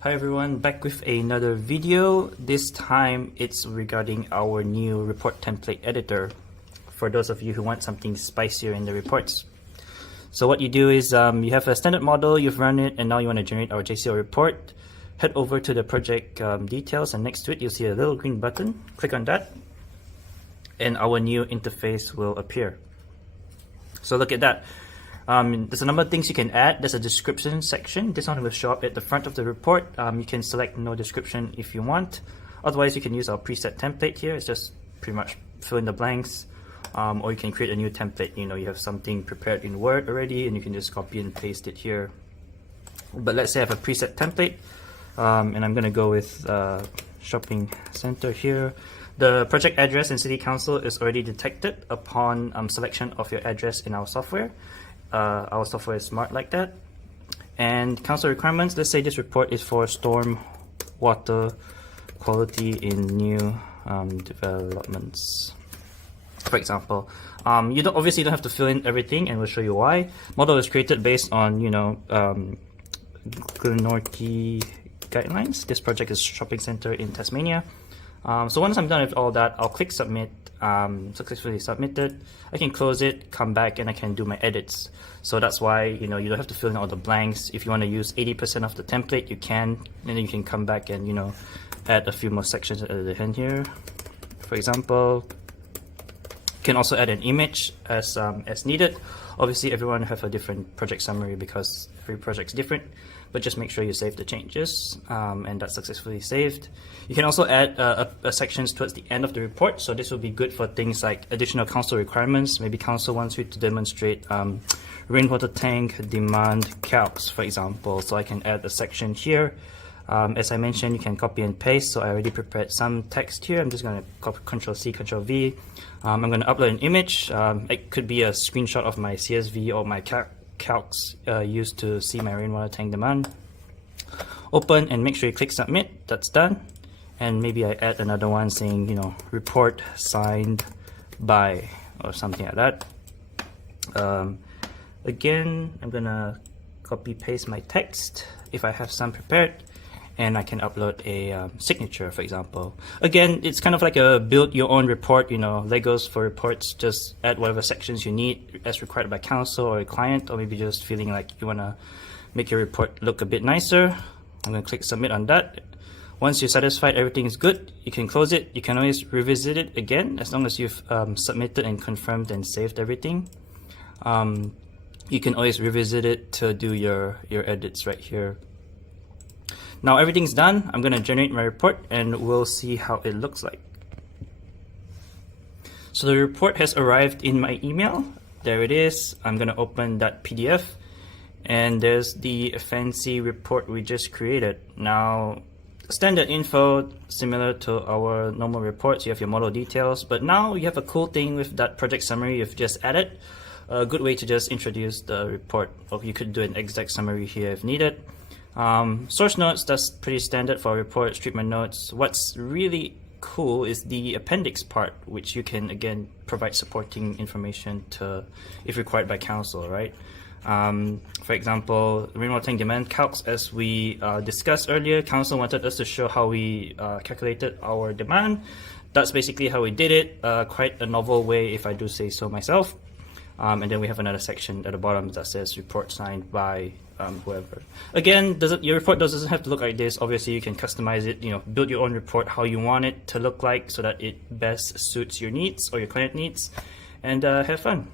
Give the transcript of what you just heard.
Hi everyone, back with another video. This time it's regarding our new report template editor for those of you who want something spicier in the reports. So what you do is you have a standard model, you've run it, and now you want to generate our JCO report. Head over to the project details, and next to it you'll see a little green button. Click on that and our new interface will appear. So look at that. There's a number of things you can add. There's a description section. This one will show up at the front of the report. You can select no description if you want. Otherwise, you can use our preset template here. It's just pretty much fill in the blanks. Or you can create a new template. You have something prepared in Word already and you can just copy and paste it here. But let's say I have a preset template and I'm going to go with shopping center here. The project address and city council is already detected upon selection of your address in our software. Our software is smart like that. And council requirements, let's say this report is for storm water quality in new developments, for example. You obviously don't have to fill in everything, and we'll show you why. Model is created based on Glenorchy guidelines. This project is shopping center in Tasmania. So once I'm done with all that, I'll click submit. Successfully submitted. I can close it, come back, and I can do my edits. So that's why you don't have to fill in all the blanks. If you want to use 80% of the template, you can, and then you can come back and add a few more sections at the end here. For example, you can also add an image as needed. Obviously, everyone have a different project summary because every project's different. But just make sure you save the changes, and that's successfully saved. You can also add sections towards the end of the report. So this will be good for things like additional council requirements. Maybe council wants you to demonstrate rainwater tank demand calcs, for example. So I can add a section here. As I mentioned, you can copy and paste. So I already prepared some text here. I'm just going to copy Control-C, Control-V. I'm going to upload an image. It could be a screenshot of my CSV or my calcs used to see my rainwater tank demand. Open and make sure you click submit. That's done. And maybe I add another one saying report signed by or something like that. Again, I'm gonna copy paste my text if I have some prepared, and I can upload a signature, for example. Again, it's kind of like a build your own report, Legos for reports. Just add whatever sections you need as required by council or a client, or maybe just feeling like you want to make your report look a bit nicer. I'm going to click submit on that. Once you're satisfied everything is good, you can close it. You can always revisit it again as long as you've submitted and confirmed and saved everything. You can always revisit it to do your edits right here. Now everything's done. I'm going to generate my report and we'll see how it looks like. So the report has arrived in my email. There it is. I'm going to open that PDF and there's the fancy report we just created. Now standard info, similar to our normal reports, you have your model details, but now you have a cool thing with that project summary you've just added. A good way to just introduce the report, or you could do an exact summary here if needed. Source notes, that's pretty standard for reports. Treatment notes. What's really cool is the appendix part, which you can again provide supporting information to if required by council, right? For example, rainwater tank demand calcs, as we discussed earlier, council wanted us to show how we calculated our demand. That's basically how we did it. Quite a novel way, if I do say so myself. And then we have another section at the bottom that says report signed by whoever. Again, your report doesn't have to look like this. Obviously, you can customize it, build your own report how you want it to look like so that it best suits your needs or your client needs, and have fun.